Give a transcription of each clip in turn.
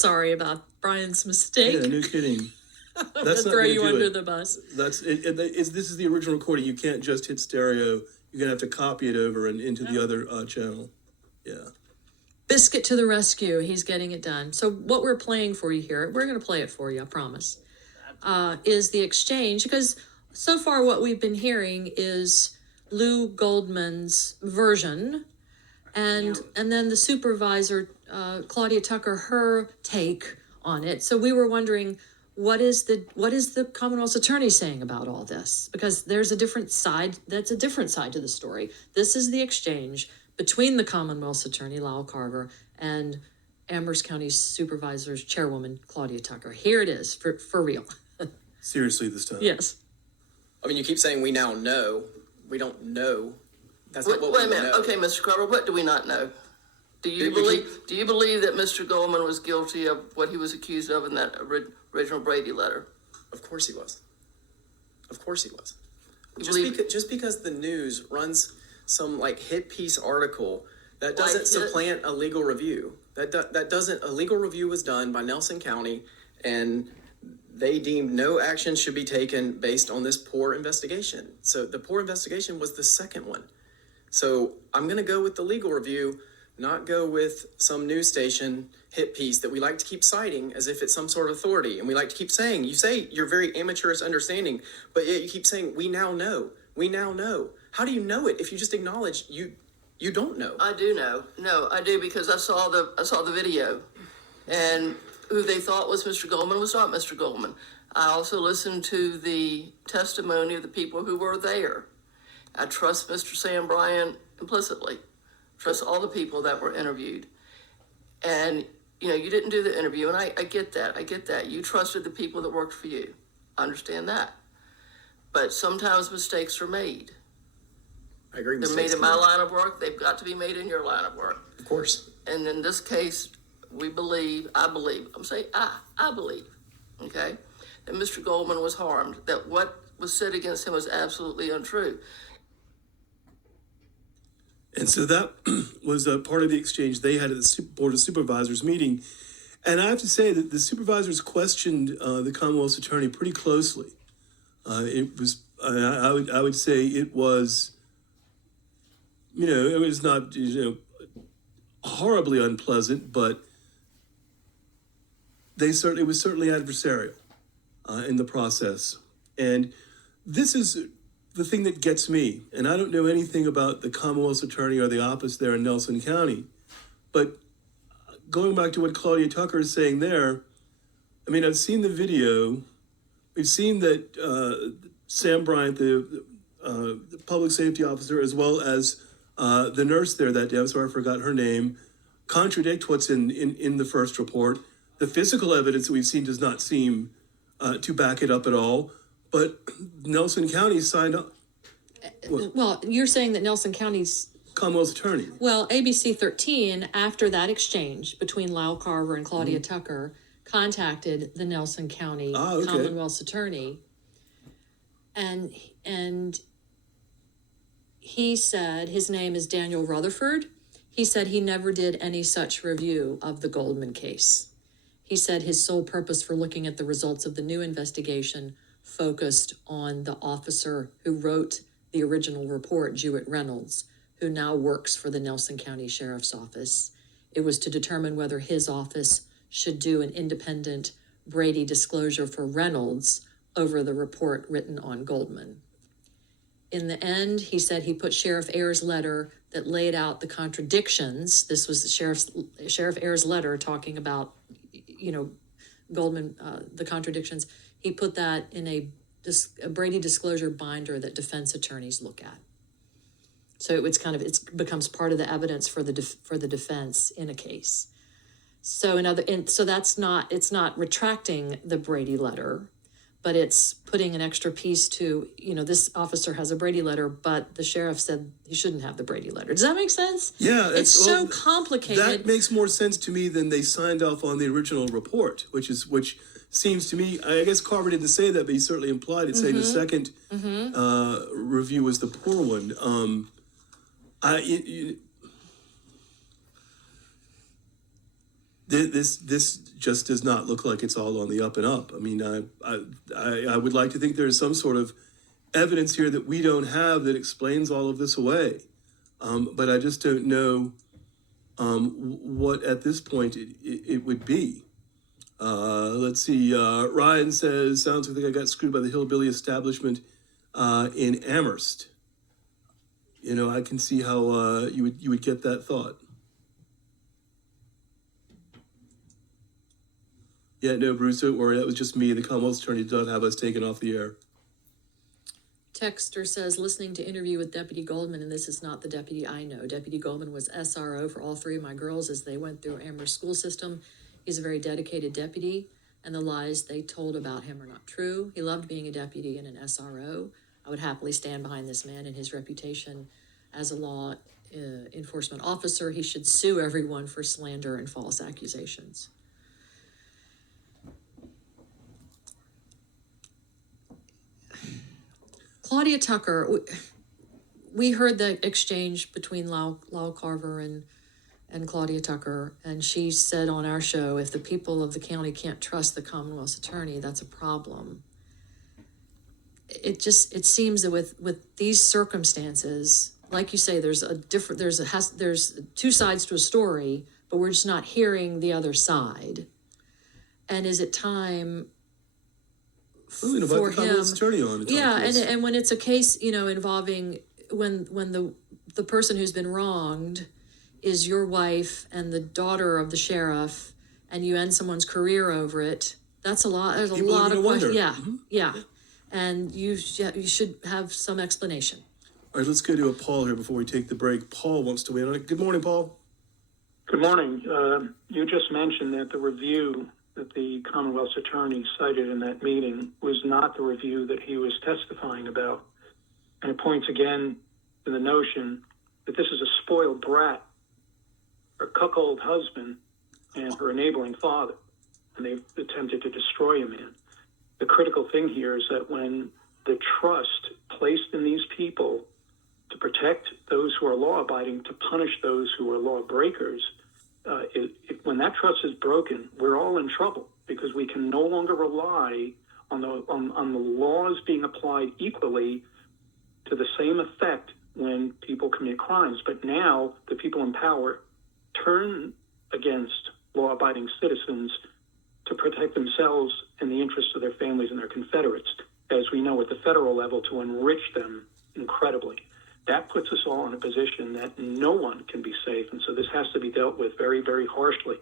sorry about Brian's mistake. Yeah, no kidding. That's not throw you under the bus. This is the original recording. You can't just hit stereo. You're gonna have to copy it over and into the other channel. Yeah. Biscuit to the rescue. He's getting it done. So what we're playing for you here, we're going to play it for you, I promise, is the exchange. Because so far what we've been hearing is Lou Goldman's version, and then the supervisor, Claudia Tucker, her take on it. So we were wondering, what is the Commonwealth's attorney saying about all this? Because there's a different side. That's a different side to the story. This is the exchange between the Commonwealth's attorney, Lyle Carver, and Amherst County Supervisor's chairwoman, Claudia Tucker. Here it is, for real. Seriously this time. Yes. I mean, you keep saying we now know. We don't know. That's not what Wait a we minute. know. Okay, Mr. Carver, what do we not know? Do you believe that Mr. Goldman was guilty of what he was accused of in that original Brady letter? Of course he was. Of course he was. You Just because the news runs some like hit piece article, that doesn't supplant a legal review. That doesn't. A legal review was done by Nelson County, and they deemed no action should be taken based on this poor investigation. So the poor investigation was the second one. So I'm going to go with the legal review, not go with some news station hit piece that we like to keep citing as if it's some sort of authority. And we like to keep saying, you say you're very amateurish understanding, but yet you keep saying, we now know. We now know. How do you know it if you just acknowledge you don't know? I do know. No, I do, because I saw the video, and who they thought was Mr. Goldman was not Mr. Goldman. I also listened to the testimony of the people who were there. I trust Mr. Sam Bryant implicitly. Trust all the people that were interviewed. And, you didn't do the interview, and I get that. I get that. You trusted the people that worked for you. I understand that. But sometimes mistakes are made. I agree. They're made in my line of work. They've got to be made in your line of work. Of course. And in this case, I believe, okay, that Mr. Goldman was harmed, that what was said against him was absolutely untrue. And so that was a part of the exchange they had at the Board of Supervisors meeting. And I have to say that the supervisors questioned the Commonwealth's attorney pretty closely. It was, I would say it was, it was not, horribly unpleasant, but it was certainly adversarial in the process. And this is the thing that gets me, and I don't know anything about the Commonwealth's attorney or the office there in Nelson County, but going back to what Claudia Tucker is saying there, I mean, I've seen the video. We've seen that Sam Bryant, the public safety officer, as well as the nurse there that day, I'm sorry I forgot her name, contradict what's in the first report. The physical evidence that we've seen does not seem to back it up at all. But Nelson County signed up. Well, you're saying that Nelson County's Commonwealth's attorney. Well, ABC 13, after that exchange between Lyle Carver and Claudia Tucker, contacted the Nelson County Commonwealth's attorney, and he said, his name is Daniel Rutherford. He said he never did any such review of the Goldman case. He said his sole purpose for looking at the results of the new investigation focused on the officer who wrote the original report, Jewett Reynolds, who now works for the Nelson County Sheriff's Office. It was to determine whether his office should do an independent Brady disclosure for Reynolds over the report written on Goldman. In the end, he said he put Sheriff Ayers' letter that laid out the contradictions. This was Sheriff Ayers' letter talking about, Goldman, the contradictions. He put that in a Brady disclosure binder that defense attorneys look at. So it becomes part of the evidence for the defense in a case. So it's not retracting the Brady letter, but it's putting an extra piece to, this officer has a Brady letter, but the sheriff said he shouldn't have the Brady letter. Does that make sense? Yeah. It's so complicated. That makes more sense to me than they signed off on the original report, which seems to me, I guess Carver didn't say that, but he certainly implied it, saying the second review was the poor one. This just does not look like it's all on the up and up. I mean, I would like to think there's some sort of evidence here that we don't have that explains all of this away. But I just don't know what at this point it would be. Let's see. Ryan says, sounds like I got screwed by the hillbilly establishment in Amherst. You know, I can see how you would get that thought. Yeah, no, Bruce, don't worry. That was just me. The Commonwealth's attorney did not have us taken off the air. Texter says, listening to interview with Deputy Goldman, and this is not the deputy I know. Deputy Goldman was SRO for all three of my girls as they went through Amherst school system. He's a very dedicated deputy, and the lies they told about him are not true. He loved being a deputy and an SRO. I would happily stand behind this man and his reputation as a law enforcement officer. He should sue everyone for slander and false accusations. Claudia Tucker, we heard the exchange between Lyle Carver and Claudia Tucker, and she said on our show, if the people of the county can't trust the Commonwealth's attorney, that's a problem. It seems that with these circumstances, like you say, there's two sides to a story, but we're just not hearing the other side. And is it time Well, invite for the Commonwealth's him? attorney on to talk Yeah, to us. and when it's a case, involving when the person who's been wronged is your wife and the daughter of the sheriff, and you end someone's career over it, that's a lot. There's a People are lot of gonna wonder. questions. Yeah. And you should have some explanation. All right, let's go to a Paul here before we take the break. Paul wants to weigh in on it. Good morning, Paul. Good morning. You just mentioned that the review that the Commonwealth's attorney cited in that meeting was not the review that he was testifying about. And it points again to the notion that this is a spoiled brat, her cuckold husband, and her enabling father. And they've attempted to destroy a man. The critical thing here is that when the trust placed in these people to protect those who are law-abiding, to punish those who are lawbreakers, when that trust is broken, we're all in trouble because we can no longer rely on the laws being applied equally to the same effect when people commit crimes. But now the people in power turn against law-abiding citizens to protect themselves and the interests of their families and their Confederates, as we know at the federal level, to enrich them incredibly. That puts us all in a position that no one can be safe, and so this has to be dealt with very, very harshly.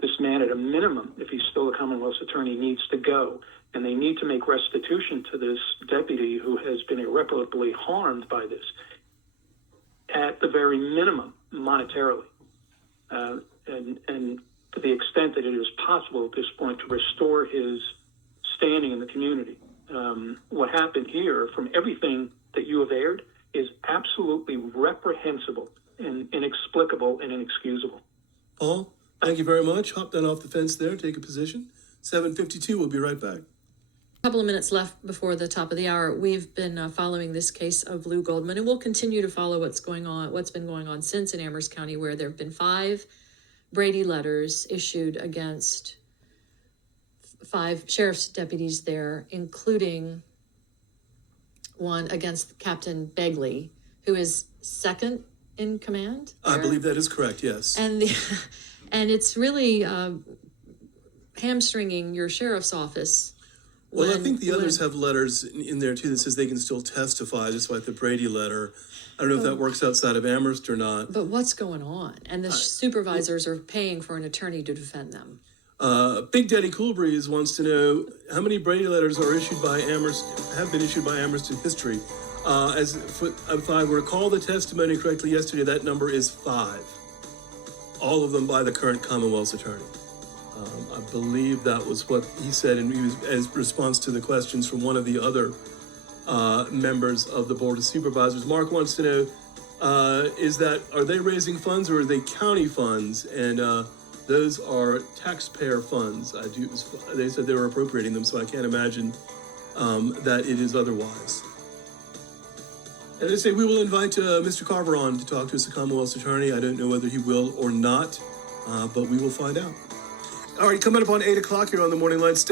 This man, at a minimum, if he's still a Commonwealth's attorney, needs to go, and they need to make restitution to this deputy who has been irreparably harmed by this, at the very minimum, monetarily. And to the extent that it is possible at this point to restore his standing in the community. What happened here, from everything that you have aired, is absolutely reprehensible and inexplicable and inexcusable. Paul, thank you very much. Hop down off the fence there, take a position. 7:52, we'll be right back. A couple of minutes left before the top of the hour. We've been following this case of Lou Goldman, and we'll continue to follow what's been going on since in Amherst County, where there have been 5 Brady letters issued against 5 sheriff's deputies there, including one against Captain Begley, who is second in command. I believe that is correct, yes. And it's really hamstringing your sheriff's office. Well, I think the others have letters in there too that says they can still testify, just like the Brady letter. I don't know if that works outside of Amherst or not. But what's going on? And the supervisors are paying for an attorney to defend them. Big Daddy Cool Breeze wants to know how many Brady letters are issued by Amherst, have been issued by Amherst in history. If I recall the testimony correctly yesterday, that number is 5. All of them by the current Commonwealth's attorney. I believe that was what he said, and he was as response to the questions from one of the other members of the Board of Supervisors. Mark wants to know, are they raising funds or are they county funds? And those are taxpayer funds. They said they were appropriating them, so I can't imagine that it is otherwise. And I say we will invite Mr. Carver on to talk to us, the Commonwealth's attorney. I don't know whether he will or not, but we will find out. All right, coming up on 8 o'clock here on the Morning Line. Stay